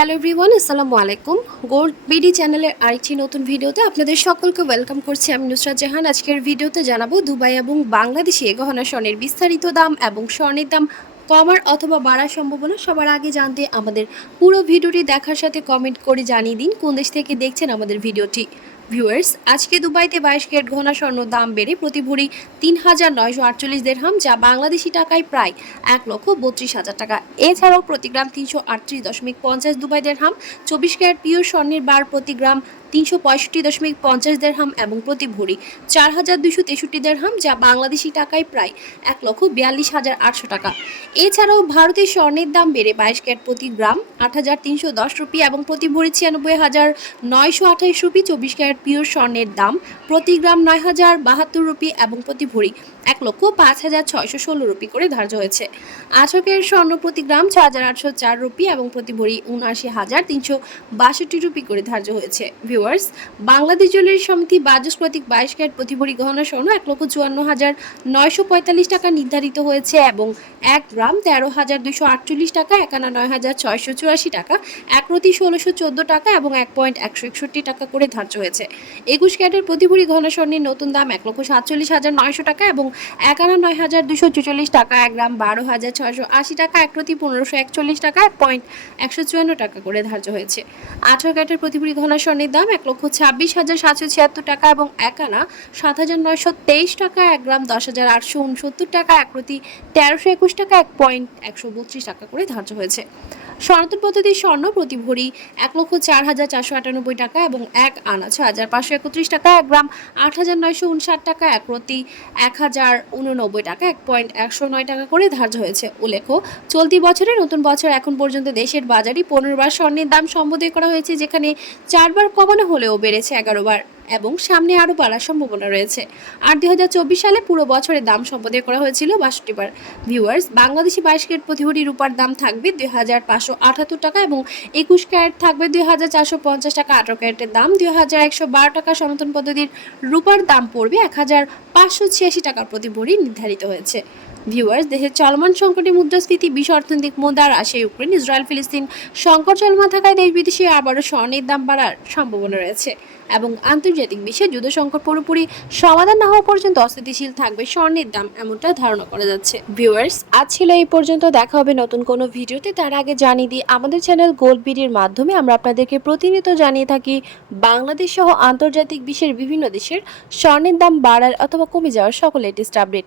Hello everyone আসসালামু আলাইকুম gold BD চ্যানেলের আরেকটি নতুন ভিডিওতে আপনাদের সকলকে ওয়েলকাম করছি। আমি নুসরাত জাহান। আজকের ভিডিওতে জানাব দুবাই এবং বাংলাদেশে গহনা স্বর্ণের বিস্তারিত দাম এবং স্বর্ণের দাম কমার অথবা বাড়ার সম্ভাবনা সবার আগে জানতে আমাদের পুরো ভিডিওটি দেখার সাথে কমেন্ট করে জানিয়ে দিন। কোন দেশ থেকে দেখছেন আমাদের ভিডিওটি? ভিউয়ার্স আজকে দুবাইতে বাইশ ক্যারেট গহনা স্বর্ণ দাম বেড়ে প্রতি ভরি তিন হাজার নয়শো আটচল্লিশ দেড়হাম, যা বাংলাদেশি টাকায় প্রায় এক লক্ষ বত্রিশ হাজার টাকা। এছাড়াও প্রতি গ্রাম তিনশো আটত্রিশ দশমিক পঞ্চাশ দুবাই দেড়হাম, চব্বিশ ক্যারেট পিওর স্বর্ণের বার প্রতি গ্রাম তিনশো পঁয়ষট্টি দশমিক পঞ্চাশ দেড়হাম এবং প্রতি ভরি চার হাজার দুশো তেষট্টি দেড়হাম, যা বাংলাদেশি টাকায় প্রায় এক লক্ষ বিয়াল্লিশ হাজার আটশো টাকা। এছাড়াও ভারতের স্বর্ণের দাম বেড়ে বাইশ ক্যারেট প্রতি গ্রাম আট হাজার তিনশো দশ রুপি এবং প্রতি ভরি ছিয়ানব্বই হাজার নয়শো আঠাইশ রুপি চব্বিশ ক্যারেট পিওর স্বর্ণের দাম প্রতি গ্রাম নয় হাজার বাহাত্তর রুপি এবং প্রতি ভরি এক লক্ষ পাঁচ হাজার ছয়শো ষোলো রুপি করে ধার্য হয়েছে। আটকের স্বর্ণ প্রতি গ্রাম ছ হাজার আটশো চার রুপি এবং প্রতি ভরি উনআশি হাজার তিনশো বাষট্টি রুপি করে ধার্য হয়েছে। ভিউয়ার্স, বাংলাদেশ জুয়েলারি সমিতি বাজস প্রতীক বাইশ ক্যারেট প্রতি ভরি গহনা স্বর্ণ এক লক্ষ চুয়ান্ন হাজার নয়শো পঁয়তাল্লিশ টাকা নির্ধারিত হয়েছে এবং এক গ্রাম তেরো হাজার দুশো আটচল্লিশ টাকা একানা নয় হাজার ছয়শো চুরাশি টাকা, এক প্রতি ষোলোশো চোদ্দ টাকা এবং এক পয়েন্ট একশো একষট্টি টাকা করে ধার্য হয়েছে। একুশ ক্যারেটের প্রতি গহনা স্বর্ণের নতুন দাম এক লক্ষ সাতচল্লিশ হাজার নয়শো টাকা এবং একানা নয় হাজার দুশো চুচল্লিশ টাকা, এক গ্রাম বারো হাজার ছয়শো আশি টাকা, এক প্রতি পনেরোশো একচল্লিশ টাকা পয়েন্ট একশো চুয়ান্ন টাকা করে ধার্য হয়েছে। আঠারো ক্যারেটের প্রতি গহনা স্বর্ণের দাম এক লক্ষ ছাব্বিশ হাজার সাতশো ছিয়াত্তর টাকা এবং একানা সাত হাজার নয়শো তেইশ টাকা, এক গ্রাম দশ হাজার আটশো উনসত্তর টাকা, এক প্রতি তেরোশো একুশ টাকা, এক পয়েন্ট একশো বত্রিশ টাকা করে ধার্য হয়েছে। সনাতন পদ্ধতির স্বর্ণ প্রতি ভরি এক লক্ষ চার হাজার চারশো আটানব্বই টাকা এবং এক আনা ছয় হাজার পাঁচশো একত্রিশ টাকা, এক গ্রাম আট হাজার নয়শো উনষাট টাকা, এক প্রতি এক হাজার উননব্বই টাকা, এক পয়েন্ট একশো নয় টাকা করে ধার্য হয়েছে। উল্লেখ্য, চলতি বছরে নতুন বছর এখন পর্যন্ত দেশের বাজারে পনেরো বার স্বর্ণের দাম সম্বোধন করা হয়েছে, যেখানে চারবার কমানো হলেও বেড়েছে এগারো বার। এবং সামনে আরও বাড়ার সম্ভাবনা রয়েছে। আর দুই হাজার চব্বিশ সালে পুরো বছরের দাম সম্পাদন করা হয়েছিল বাষট্টি বার ভিউয়ার্স, বাংলাদেশি বাইশ ক্যারেট প্রতি ভরি রূপার দাম থাকবে দুই হাজার পাঁচশো আটাত্তর টাকা এবং একুশ ক্যারেট থাকবে দুই হাজার চারশো পঞ্চাশ টাকা। আঠারো ক্যারেটের দাম দুই হাজার একশো বারো টাকা। সনাতন পদ্ধতির রূপার দাম পড়বে এক হাজার পাঁচশো ছিয়াশি টাকার প্রতি ভরি নির্ধারিত হয়েছে। ভিউয়ার্স দেশের চলমান সংকটে মুদ্রাস্ফীতি বিশ্ব অর্থনৈতিক মুদ্রা রাশিয়া, ইউক্রেন, ইসরায়েল, ফিলিস্তিন, সংকট চলমান থাকায় দেশ বিদেশে আবারও স্বর্ণের দাম বাড়ার সম্ভাবনা রয়েছে এবং আন্তর্জাতিক বিশ্বে যুদ্ধ সংকট পুরোপুরি সমাধান না হওয়া পর্যন্ত অস্থিতিশীল থাকবে স্বর্ণের দাম, এমনটা ধারণা করা যাচ্ছে। ভিউয়ার্স আজ ছিল এই পর্যন্ত, দেখা হবে নতুন কোনো ভিডিওতে। তার আগে জানিয়ে দিই, আমাদের চ্যানেল গোল্ড বিডির মাধ্যমে আমরা আপনাদেরকে প্রতিনিয়ত জানিয়ে থাকি, বাংলাদেশ সহ আন্তর্জাতিক বিশ্বের বিভিন্ন দেশের স্বর্ণের দাম বাড়ার অথবা কমে যাওয়ার সকল লেটেস্ট আপডেট